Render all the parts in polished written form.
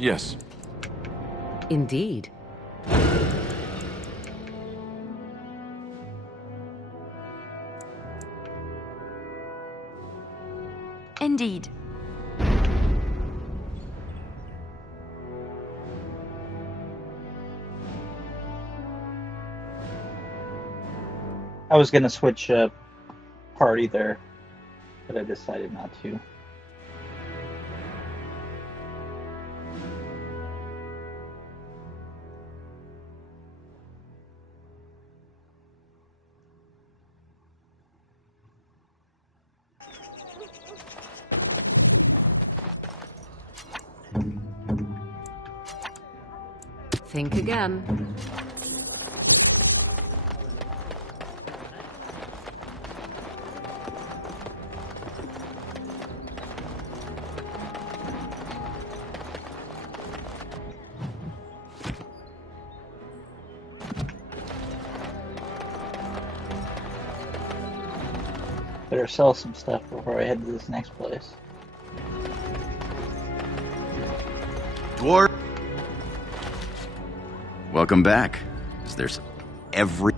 Yes. Indeed. Indeed. I was gonna switch party there, but I decided not to. Think again. Better sell some stuff before I head to this next place. Dwarf. Welcome back. There's every...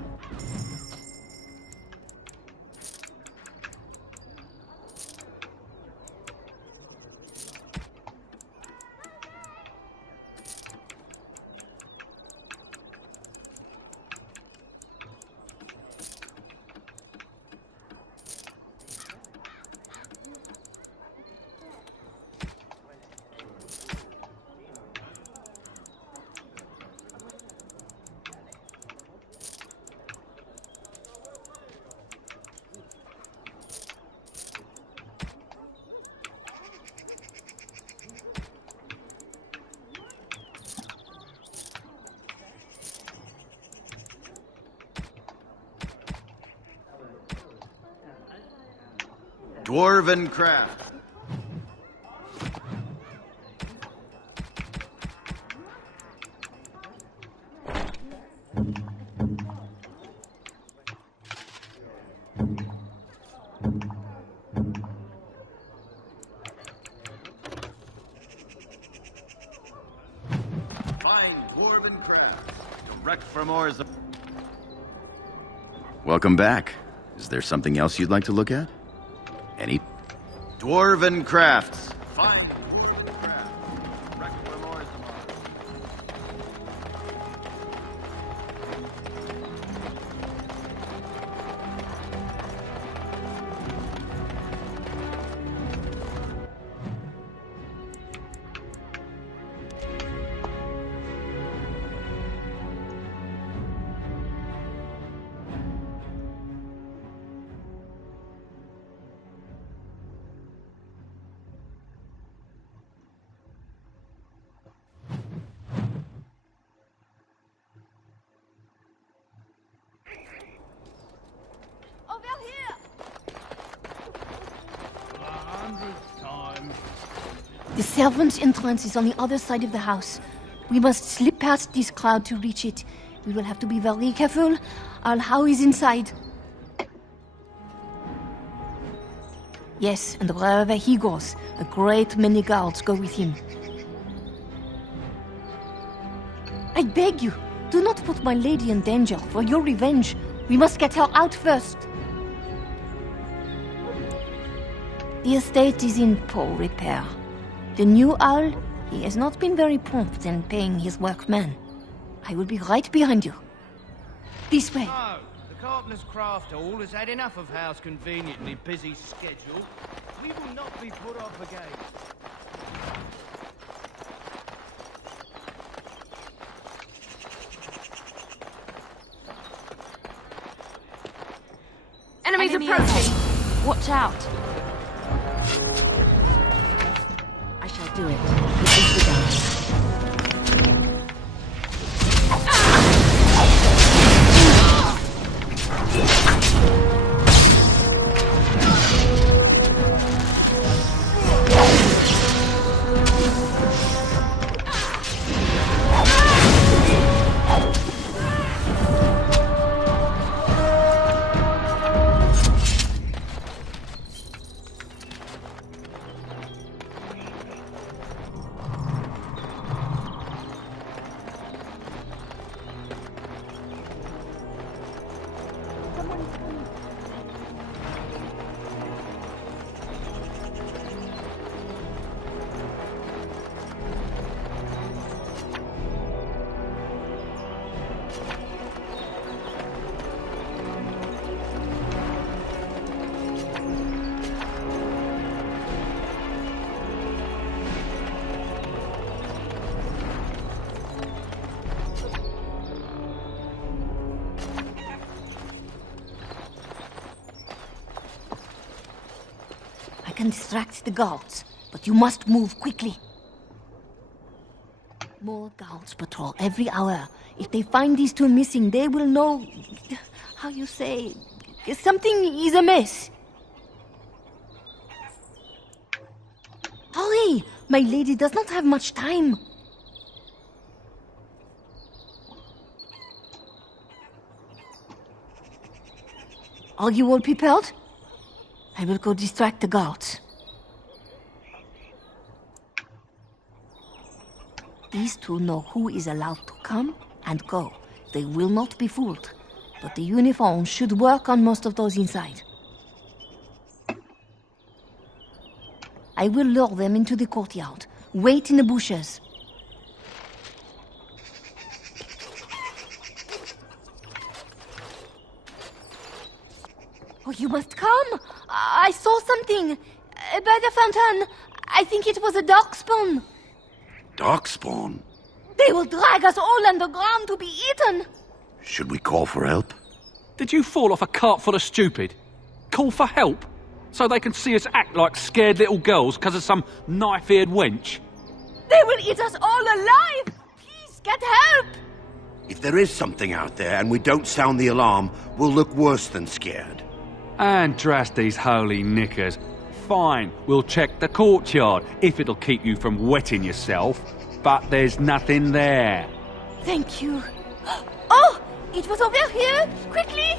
Dwarven craft. Fine Dwarven craft. Direct from Or's. Welcome back. Is there something else you'd like to look at? Any Dwarven crafts. Fine. The servants' entrance is on the other side of the house. We must slip past this crowd to reach it. We will have to be very careful. Arl Howe is inside. Yes, and wherever he goes, a great many guards go with him. I beg you, do not put my lady in danger for your revenge. We must get her out first. The estate is in poor repair. The new Arl, he has not been very prompt in paying his workmen. I will be right behind you. This way. No, the Carpenter's Craft Hall has had enough of Howe's conveniently busy schedule. We will not be put off again. Enemies approaching! Watch out! I shall do it. It is begun. can distract the guards, but you must move quickly. More guards patrol every hour. If they find these two missing, they will know... how you say... something is amiss. Hurry! My lady does not have much time. Are you all prepared? I will go distract the guards. These two know who is allowed to come and go. They will not be fooled. But the uniform should work on most of those inside. I will lure them into the courtyard. Wait in the bushes. Oh, you must come! I saw something! By the fountain! I think it was a darkspawn! Darkspawn? They will drag us all underground to be eaten! Should we call for help? Did you fall off a cart full of stupid? Call for help? So they can see us act like scared little girls because of some knife-eared wench? They will eat us all alive! Please, get help! If there is something out there and we don't sound the alarm, we'll look worse than scared. And drast these holy knickers. Fine, we'll check the courtyard, if it'll keep you from wetting yourself. But there's nothing there. Thank you. Oh! It was over here! Quickly!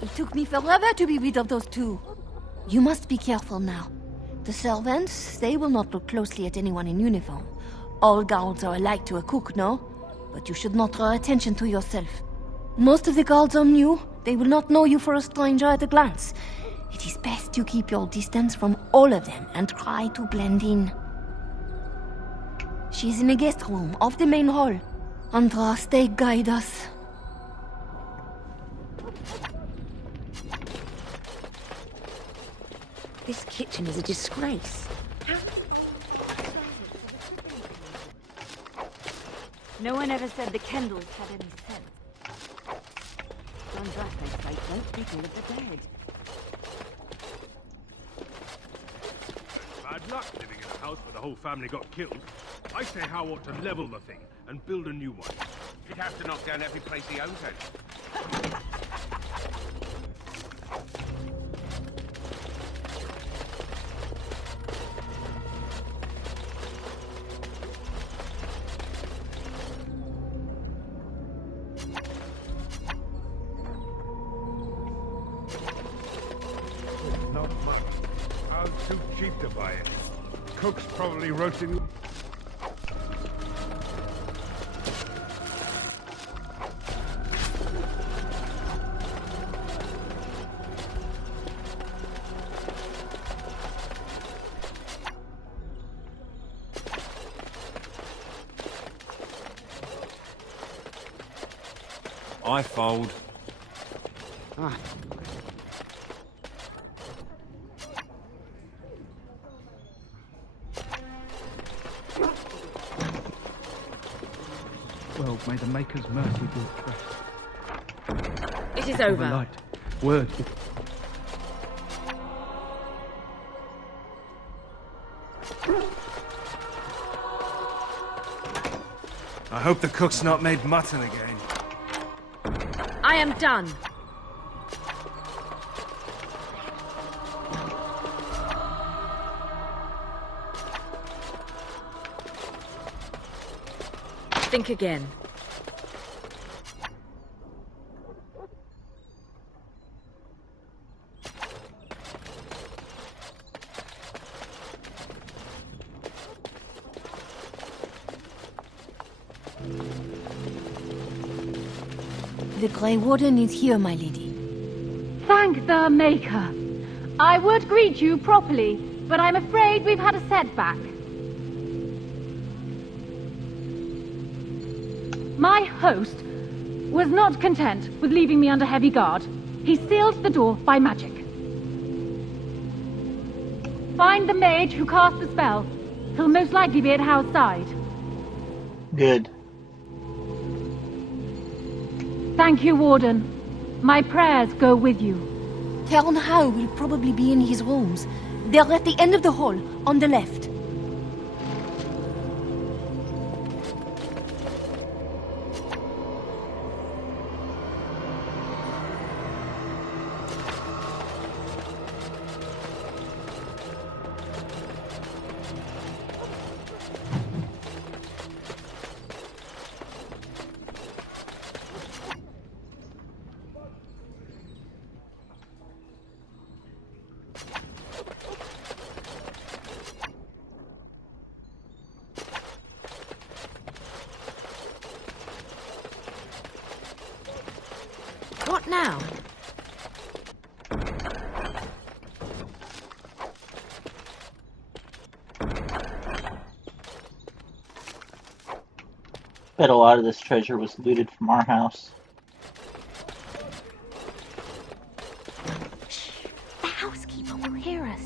It took me forever to be rid of those two. You must be careful now. The servants, they will not look closely at anyone in uniform. All guards are alike to a cook, no? But you should not draw attention to yourself. Most of the guards are new. They will not know you for a stranger at a glance. It is best you keep your distance from all of them and try to blend in. She's in the guest room of the main hall. Andras, they guide us. This kitchen is a disgrace. No one ever said the Kendalls had any sense. John Draco's fate won't be full of the dead. Bad luck living in a house where the whole family got killed. I say Howe ought to level the thing and build a new one. He'd have to knock down every place he owns it. Not much. How's too cheap to buy it? Cook's probably roasting... I fold. Well, may the Maker's mercy be at rest. It is The over. light. Word. I hope the cook's not made mutton again. I am done. Think again. The Grey Warden is here, my lady. Thank the Maker. I would greet you properly, but I'm afraid we've had a setback. My host was not content with leaving me under heavy guard. He sealed the door by magic. Find the mage who cast the spell. He'll most likely be at Howe's side. Good. Thank you, Warden. My prayers go with you. Count Howe will probably be in his rooms. They're at the end of the hall, on the left. What now? Bet a lot of this treasure was looted from our house. The housekeeper will hear us.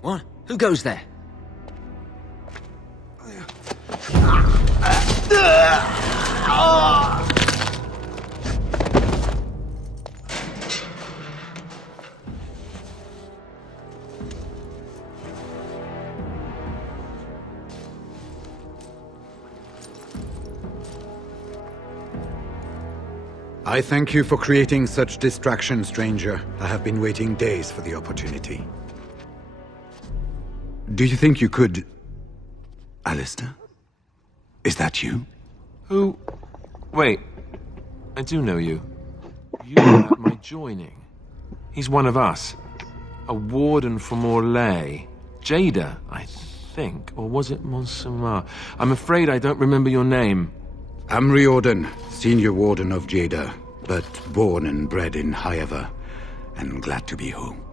What? Who goes there? I thank you for creating such distraction, stranger. I have been waiting days for the opportunity. Do you think you could... Alistair? Is that you? Who? Wait. I do know you. You were at my joining. He's one of us. A warden from Orlais. Jada, I think. Or was it Montsemar? I'm afraid I don't remember your name. I'm Riordan, senior warden of Jada, but born and bred in Highever, and glad to be home.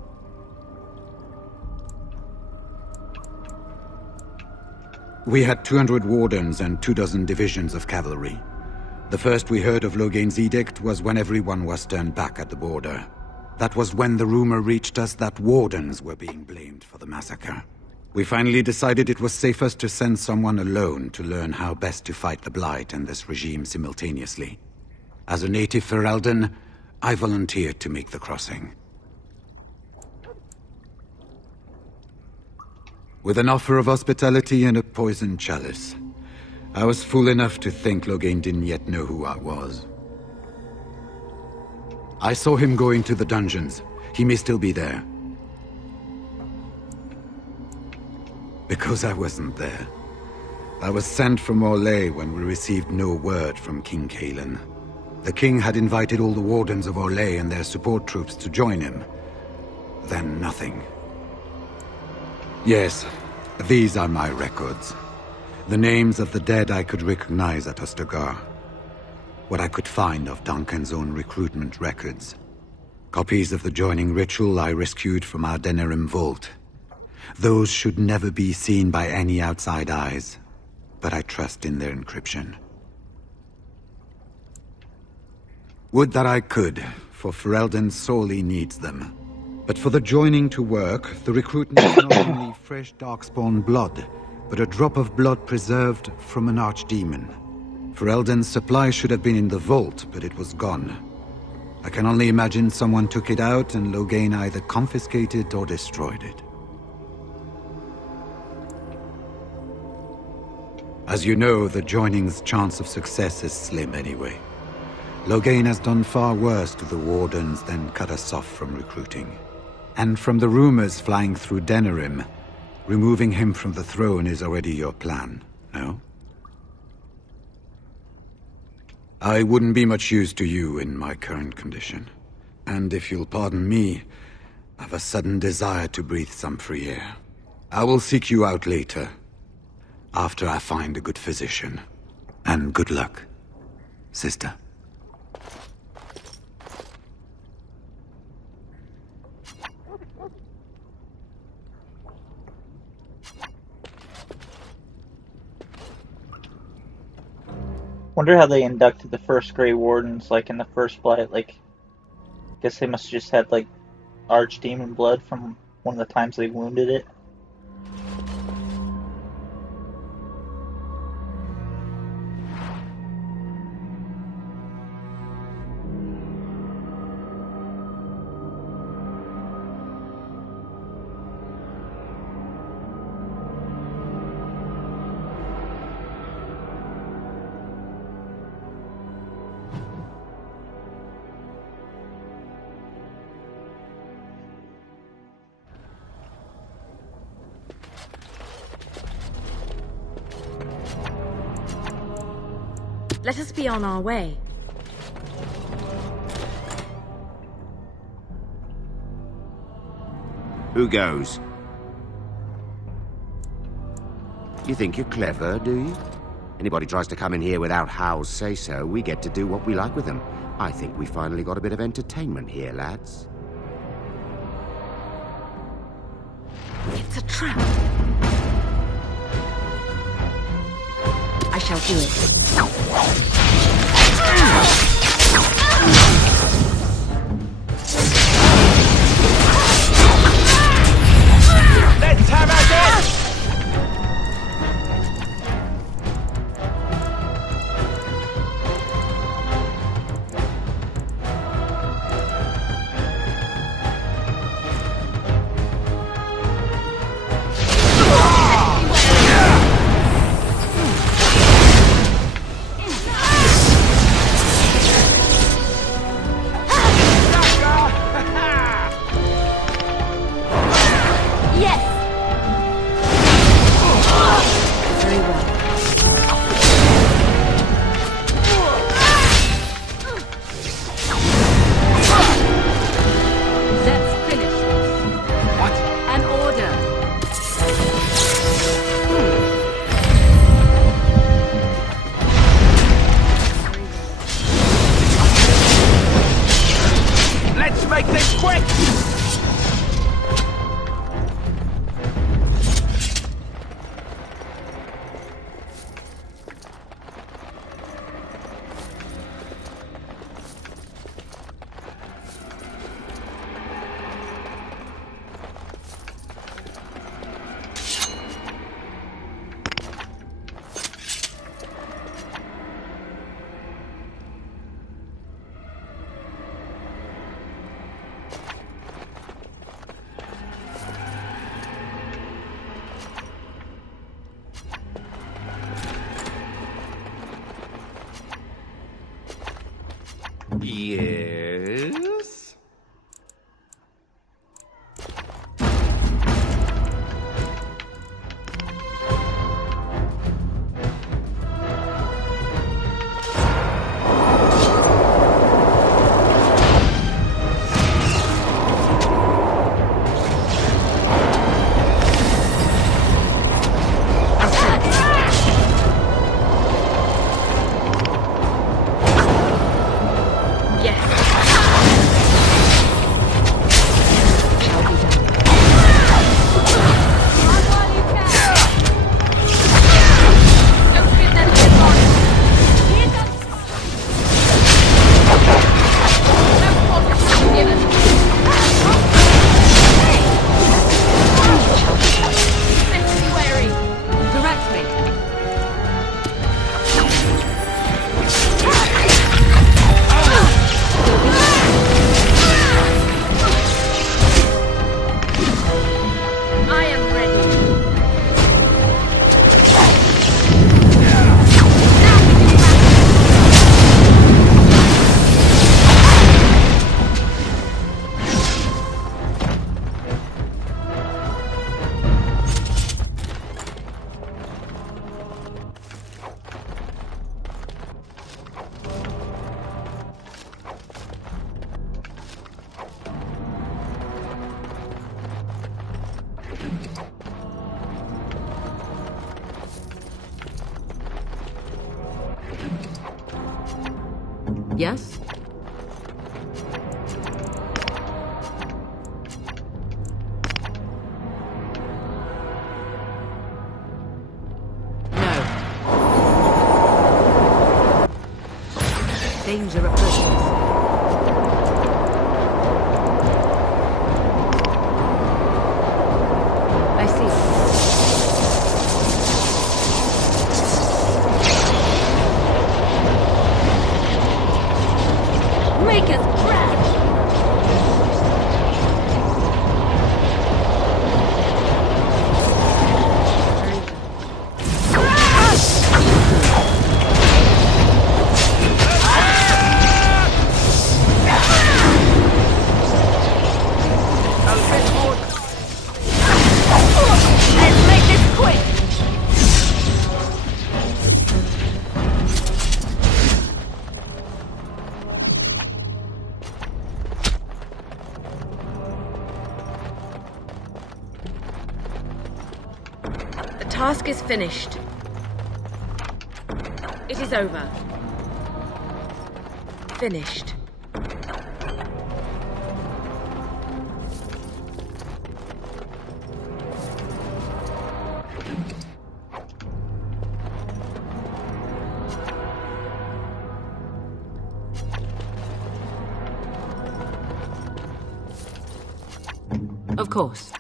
We had 200 wardens and 24 divisions of cavalry. The first we heard of Loghain's edict was when everyone was turned back at the border. That was when the rumor reached us that wardens were being blamed for the massacre. We finally decided it was safest to send someone alone to learn how best to fight the Blight and this regime simultaneously. As a native Ferelden, I volunteered to make the crossing. With an offer of hospitality and a poisoned chalice. I was fool enough to think Loghain didn't yet know who I was. I saw him go into the dungeons. He may still be there. Because I wasn't there. I was sent from Orlais when we received no word from King Cailan. The king had invited all the wardens of Orlais and their support troops to join him. Then nothing. Yes, these are my records. The names of the dead I could recognize at Ostagar. What I could find of Duncan's own recruitment records. Copies of the joining ritual I rescued from our Denerim vault. Those should never be seen by any outside eyes, but I trust in their encryption. Would that I could, for Ferelden sorely needs them. But for the joining to work, the recruitment is not only fresh darkspawn blood, but a drop of blood preserved from an archdemon. Ferelden's supply should have been in the vault, but it was gone. I can only imagine someone took it out and Loghain either confiscated or destroyed it. As you know, the joining's chance of success is slim anyway. Loghain has done far worse to the Wardens than cut us off from recruiting. And from the rumors flying through Denerim, removing him from the throne is already your plan, no? I wouldn't be much use to you in my current condition. And if you'll pardon me, I've a sudden desire to breathe some free air. I will seek you out later, after I find a good physician. And good luck, sister. Wonder how they inducted the first Grey Wardens, like, in the first Blight. Like, I guess they must have just had, like, archdemon blood from one of the times they wounded it. Let us be on our way. Who goes? You think you're clever, do you? Anybody tries to come in here without Howe's say-so, we get to do what we like with them. I think we finally got a bit of entertainment here, lads. It's a trap. I shall do it. Let's have at it! Yes? Yes? No. Danger approaches. I see. Make us crash! Let's make this quick! The task is finished. It is over. Finished. Of course.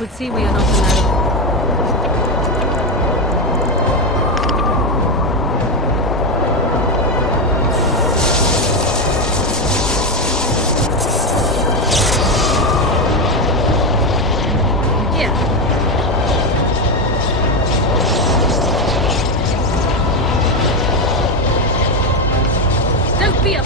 Would see we are not alone. Here. Don't be a...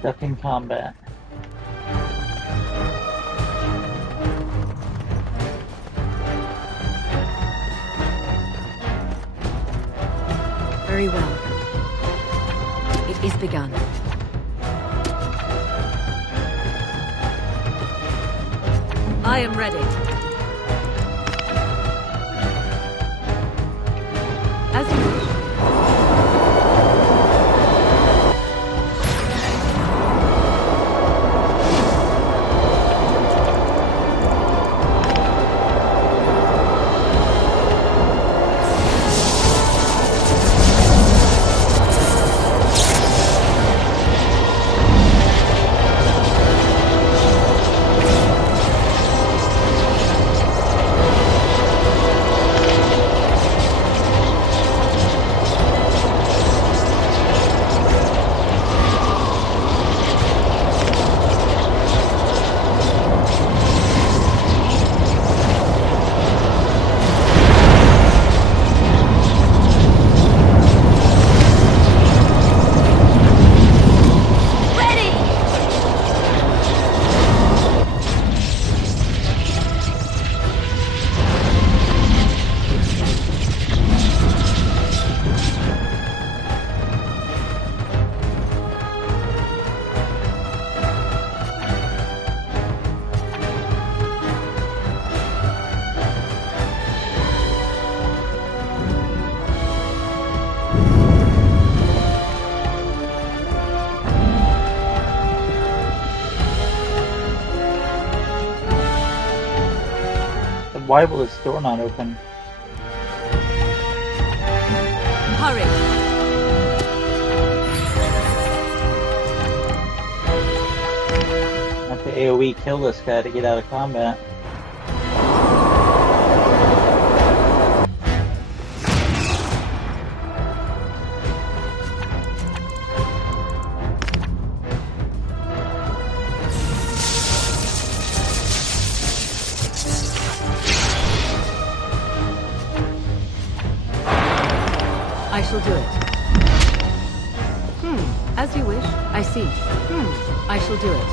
Stuck in combat. Very well. It is begun. I am ready. As you wish. Why will this door not open? Hurry! AoE kill this guy to get out of combat. I shall do it. As you wish. I see. I shall do it.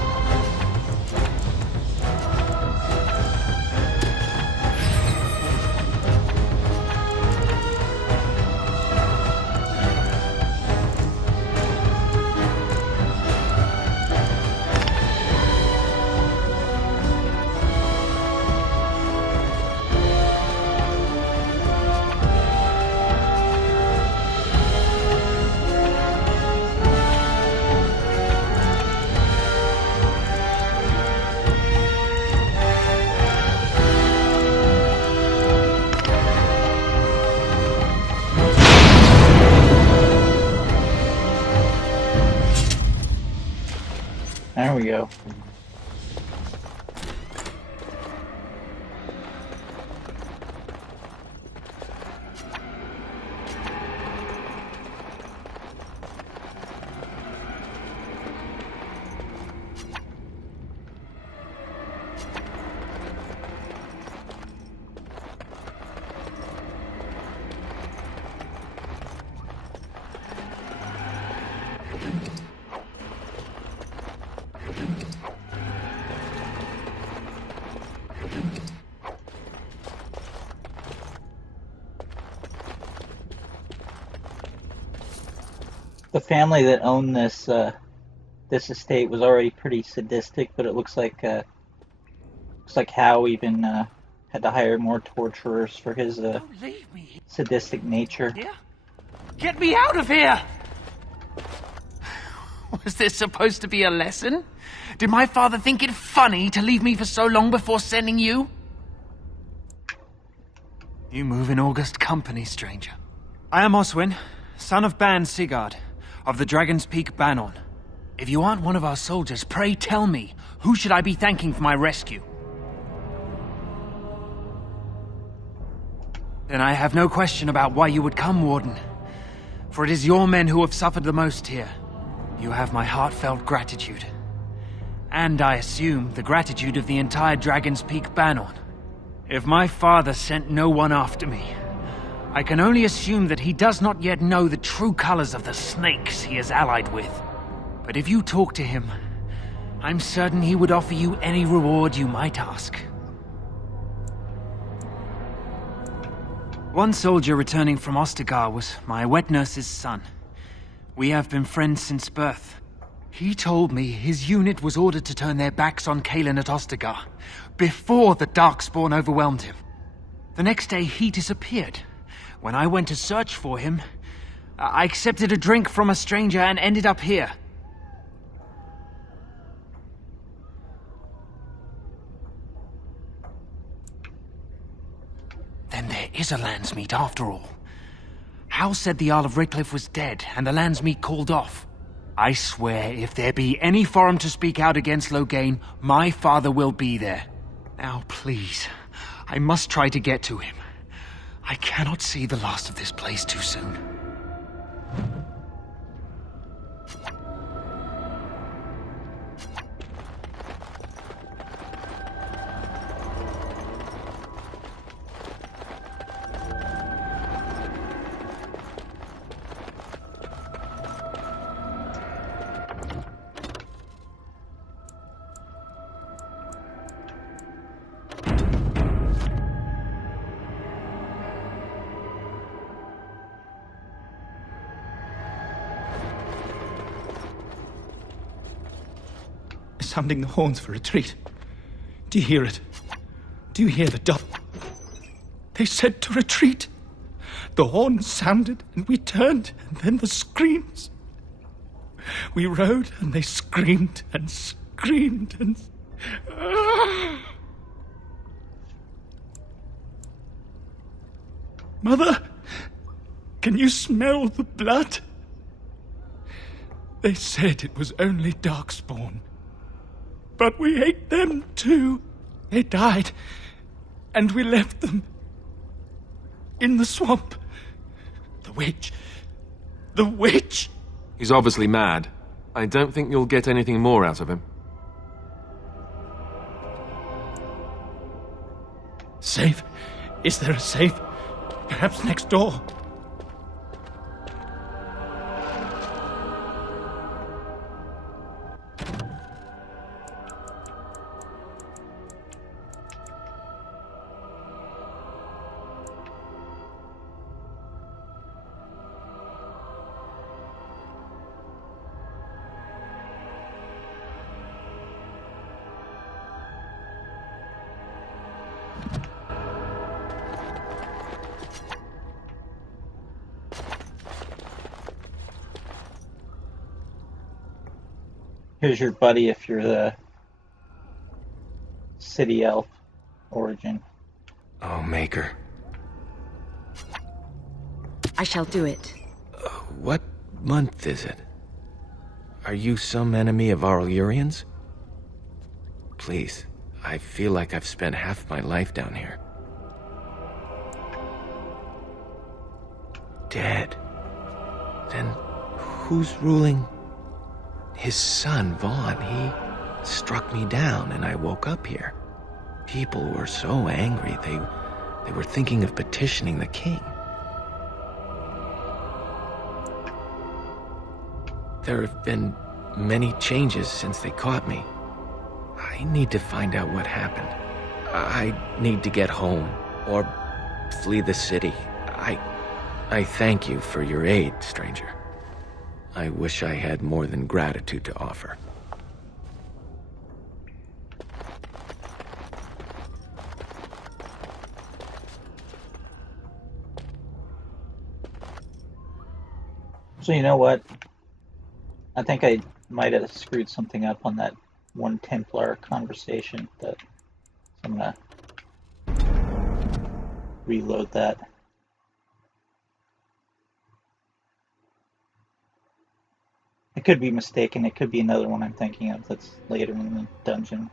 There we go. The family that owned this this estate was already pretty sadistic, but it looks like Howe even had to hire more torturers for his sadistic nature. Get me out of here! Was this supposed to be a lesson? Did my father think it funny to leave me for so long before sending you? You move in august company, stranger. I am Oswin, son of Ban Sigurd, of the Dragon's Peak Banon. If you aren't one of our soldiers, pray tell me, who should I be thanking for my rescue? Then I have no question about why you would come, Warden. For it is your men who have suffered the most here. You have my heartfelt gratitude. And I assume the gratitude of the entire Dragon's Peak Banon. If my father sent no one after me, I can only assume that he does not yet know the true colors of the snakes he is allied with. But if you talk to him, I'm certain he would offer you any reward you might ask. One soldier returning from Ostagar was my wet nurse's son. We have been friends since birth. He told me his unit was ordered to turn their backs on Kalen at Ostagar, before the Darkspawn overwhelmed him. The next day he disappeared. When I went to search for him, I accepted a drink from a stranger and ended up here. Then there is a Landsmeet after all. Howe said the Arl of Redcliffe was dead and the Landsmeet called off. I swear if there be any forum to speak out against Loghain, my father will be there. Now please, I must try to get to him. I cannot see the last of this place too soon. Sounding the horns for retreat. Do you hear it? Do you hear the dot? They said to retreat. The horns sounded and we turned, and then the screams. We rode and they screamed and screamed and... Mother, can you smell the blood? They said it was only Darkspawn. But we hate them too. They died, and we left them in the swamp. The witch. The witch! He's obviously mad. I don't think you'll get anything more out of him. Safe? Is there a safe? Perhaps next door? Here's your buddy if you're the city elf origin. Oh, Maker. I shall do it. What month is it? Are you some enemy of Arl Urian's? Please, I feel like I've spent half my life down here. Dead. Then who's ruling? His son, Vaughn. He struck me down and I woke up here. People were so angry, they were thinking of petitioning the king. There have been many changes since they caught me. I need to find out what happened. I need to get home, or flee the city. I thank you for your aid, stranger. I wish I had more than gratitude to offer. So you know what? I think I might have screwed something up on that one Templar conversation. So I'm gonna reload that. I could be mistaken. It could be another one I'm thinking of that's later in the dungeon.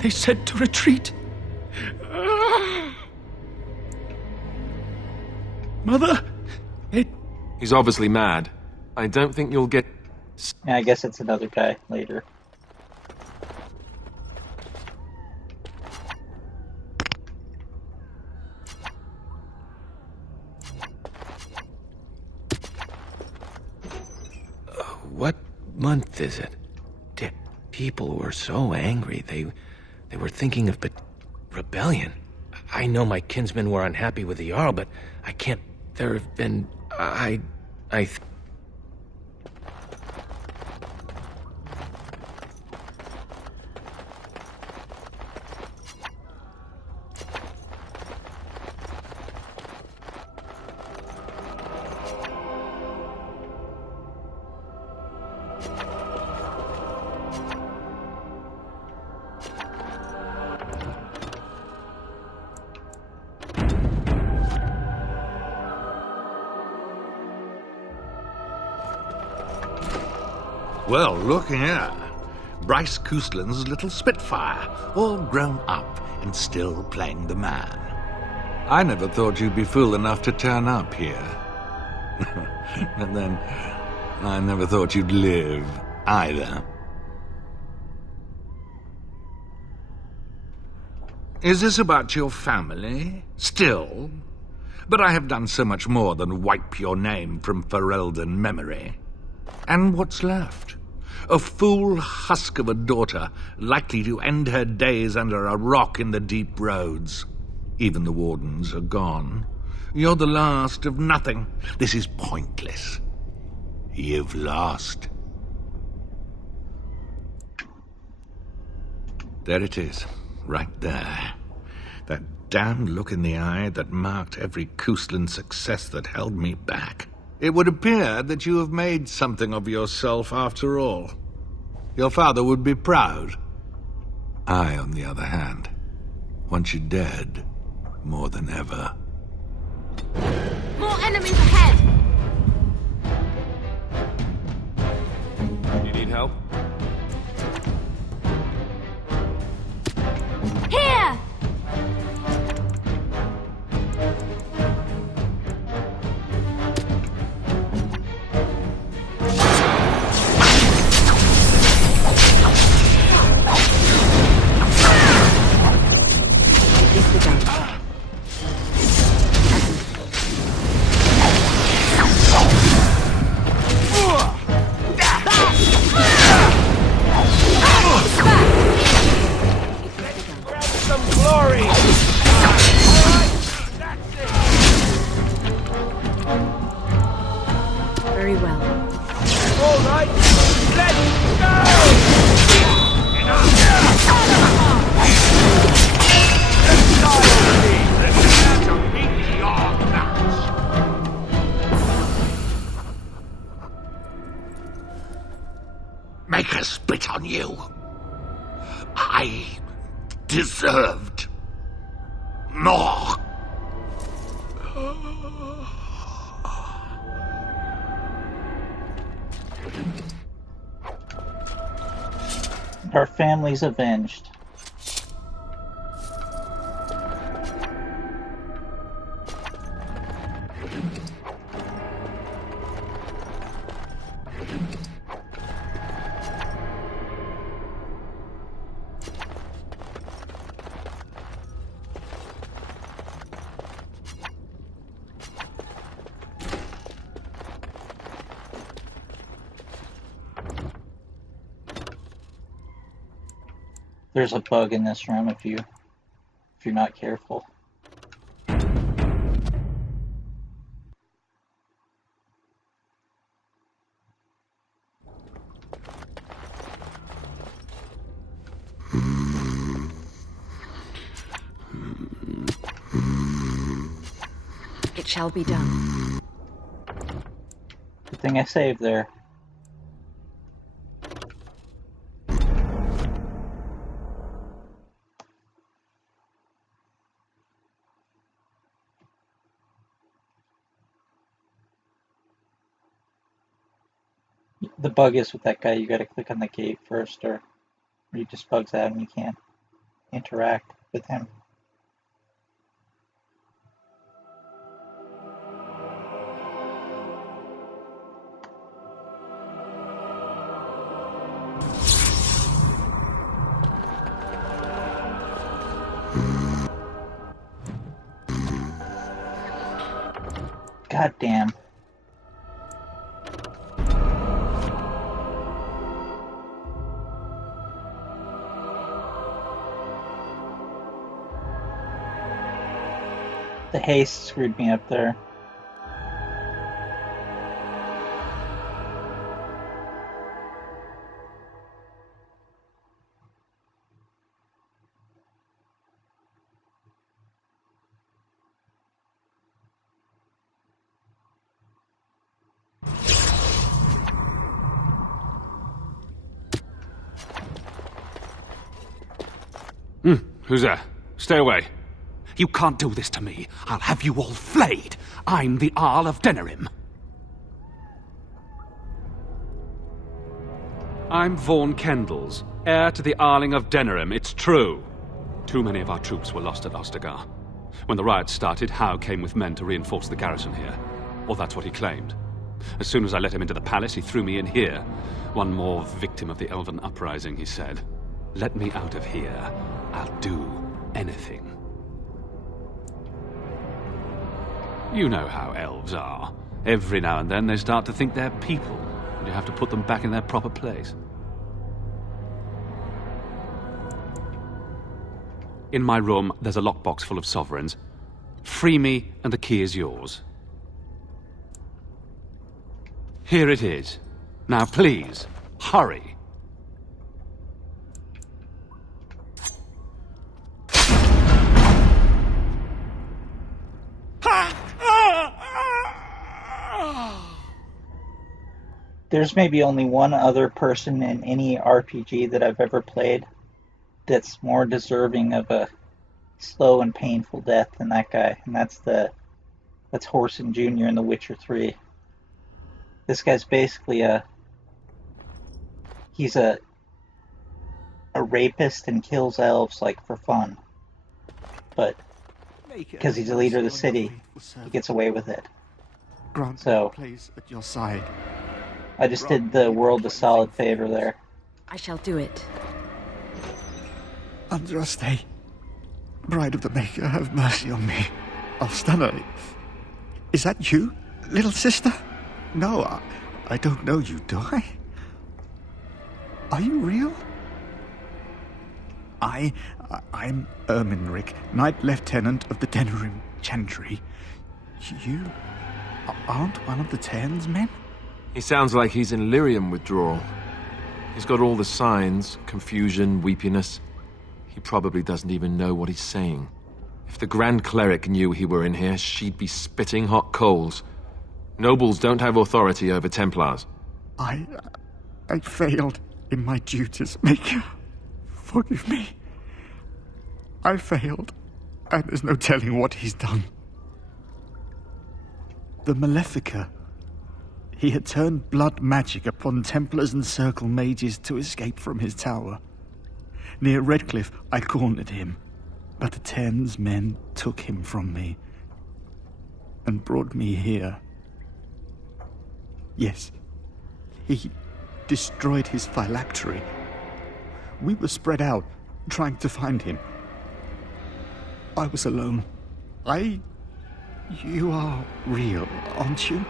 They said to retreat. Mother? He's obviously mad. I don't think you'll get... Yeah, I guess it's another guy later. What month is it? People were so angry, they were thinking of rebellion. I know my kinsmen were unhappy with the Arl, but I can't... There have been... Well, look here. Bryce Coustland's little Spitfire, all grown up and still playing the man. I never thought you'd be fool enough to turn up here. But then, I never thought you'd live, either. Is this about your family? Still? But I have done so much more than wipe your name from Ferelden memory. And what's left? A fool husk of a daughter, likely to end her days under a rock in the deep roads. Even the Wardens are gone. You're the last of nothing. This is pointless. You've lost. There it is, right there. That damned look in the eye that marked every Kuslan success that held me back, it would appear that you have made something of yourself after all. Your father would be proud. I, on the other hand, want you dead more than ever. More enemies ahead! You need help? Here! Very well. All right, let's Make her spit on you. I deserved more. Our family's avenged. There's a bug in this room if you're not careful. It shall be done. Good thing I saved there. The bug is with that guy, you gotta click on the gate first, or he just bugs out and you can't interact with him. God damn. The haste screwed me up there. Who's there? Stay away. You can't do this to me. I'll have you all flayed. I'm the Arl of Denerim. I'm Vaughan Kendalls, heir to the Arling of Denerim. It's true. Too many of our troops were lost at Ostagar. When the riots started, Howe came with men to reinforce the garrison here. Or that's what he claimed. As soon as I let him into the palace, he threw me in here. One more victim of the Elven uprising, he said. Let me out of here. I'll do anything. You know how elves are. Every now and then they start to think they're people, and you have to put them back in their proper place. In my room, there's a lockbox full of sovereigns. Free me, and the key is yours. Here it is. Now please, hurry. There's maybe only one other person in any RPG that I've ever played that's more deserving of a slow and painful death than that guy, and that's Whoreson Jr. in The Witcher 3. This guy's basically he's a rapist and kills elves like for fun, but because he's the leader of the city, he gets away with it. So place at your side. I just did the world a solid favor there. I shall do it. Andraste, Bride of the Maker, have mercy on me. Alstana, is that you, little sister? No, I don't know you, do I? Are you real? I'm Erminric, Knight Lieutenant of the Denerim Chantry. You aren't one of the Tern's men? He sounds like he's in lyrium withdrawal. He's got all the signs, confusion, weepiness. He probably doesn't even know what he's saying. If the Grand Cleric knew he were in here, she'd be spitting hot coals. Nobles don't have authority over Templars. I failed in my duties, Maker. Forgive me. I failed, and there's no telling what he's done. The Malefica. He had turned blood magic upon Templars and Circle mages to escape from his tower. Near Redcliffe, I cornered him, but the Tern's men took him from me and brought me here. Yes, he destroyed his phylactery. We were spread out, trying to find him. I was alone. You are real, aren't you?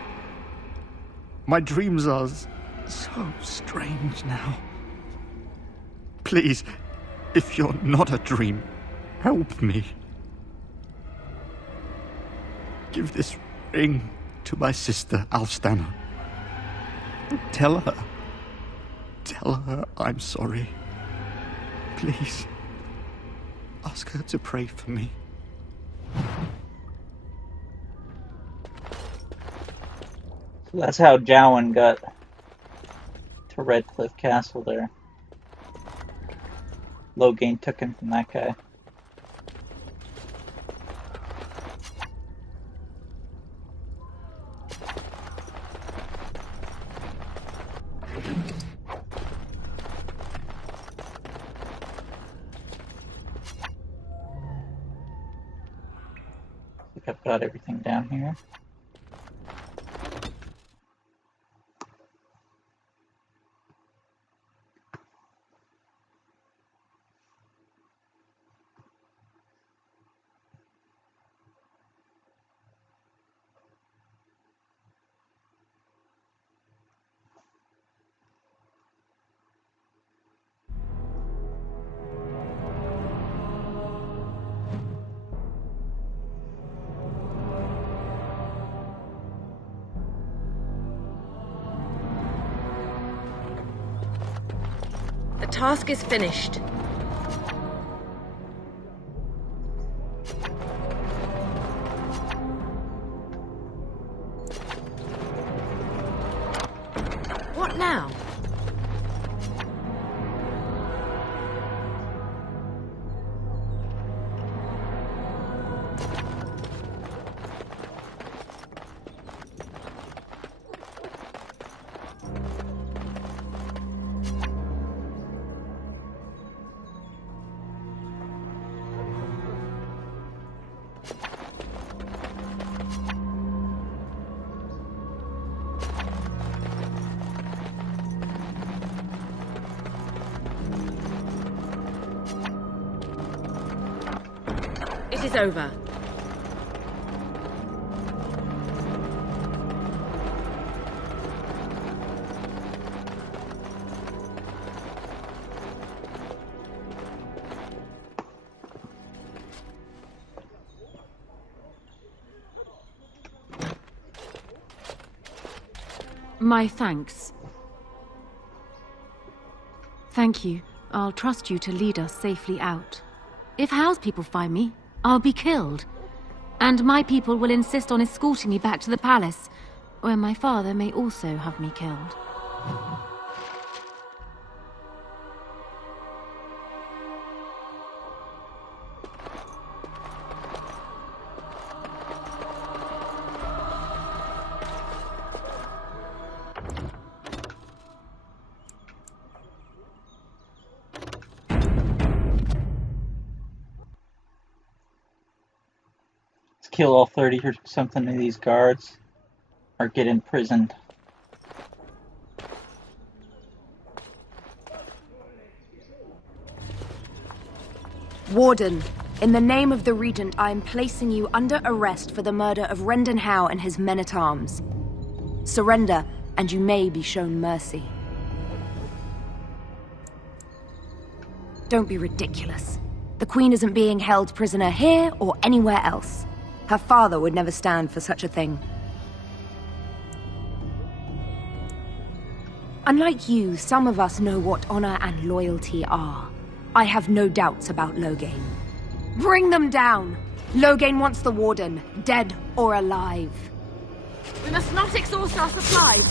My dreams are so strange now. Please, if you're not a dream, help me. Give this ring to my sister, Alstana. Tell her I'm sorry. Please, ask her to pray for me. So that's how Jowan got to Redcliffe Castle there. Loghain took him from that guy. I think I've got everything down here. The task is finished. What now? It is over. My thanks. Thank you. I'll trust you to lead us safely out. If Howe's people find me, I'll be killed. And my people will insist on escorting me back to the palace, where my father may also have me killed. Kill all 30 or something of these guards, or get imprisoned. Warden, in the name of the Regent, I am placing you under arrest for the murder of Rendon Howe and his men-at-arms. Surrender, and you may be shown mercy. Don't be ridiculous. The Queen isn't being held prisoner here or anywhere else. Her father would never stand for such a thing. Unlike you, some of us know what honor and loyalty are. I have no doubts about Loghain. Bring them down! Loghain wants the Warden, dead or alive. We must not exhaust our supplies.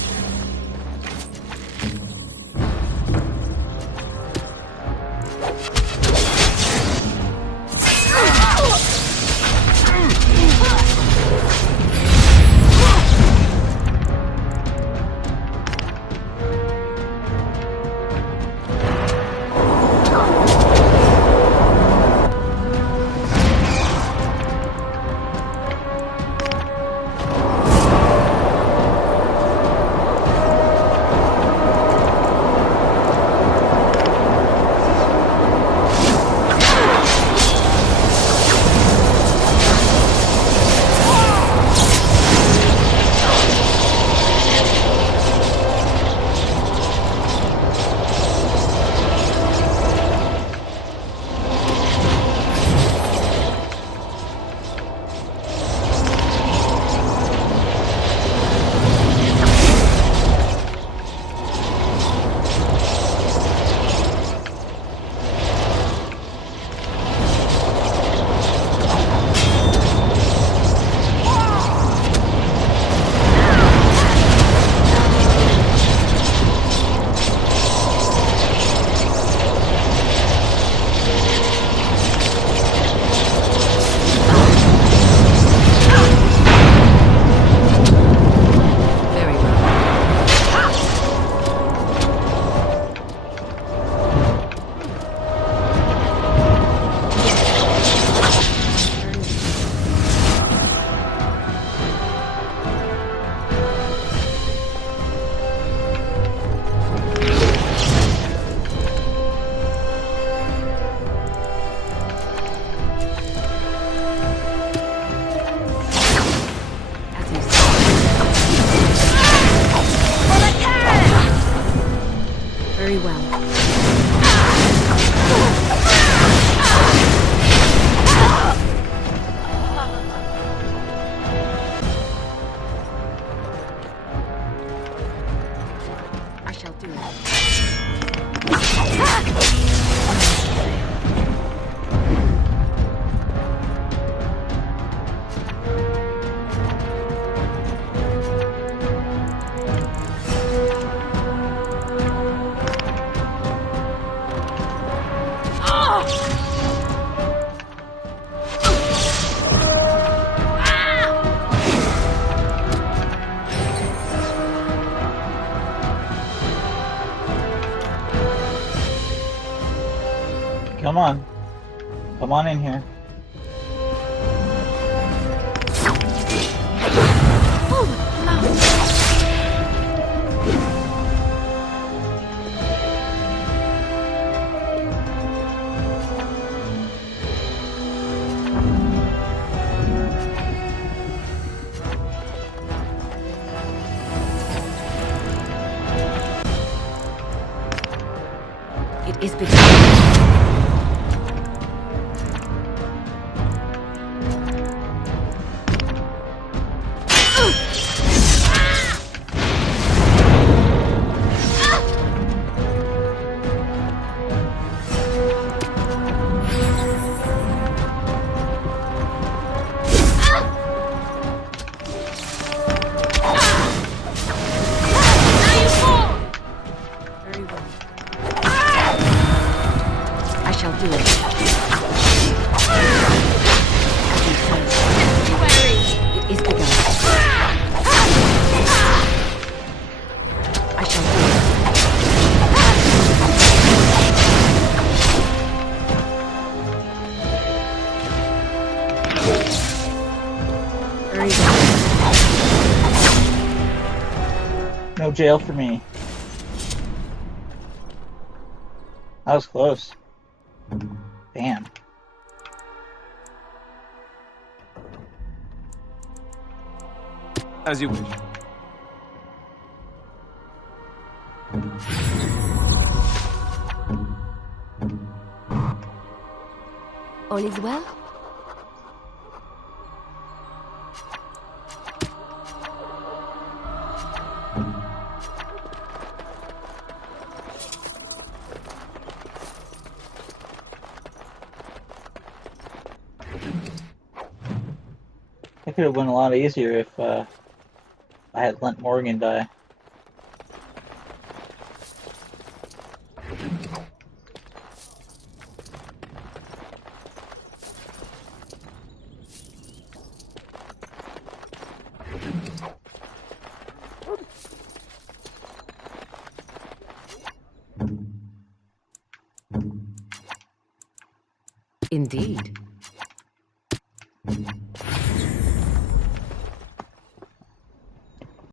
Very well. I shall do it. Come on. Come on in here. It is between. It is begun. I shall do it. No jail for me. That was close. Damn. As you wish. All is well? It could have been a lot easier if I had let Morgan die. Indeed.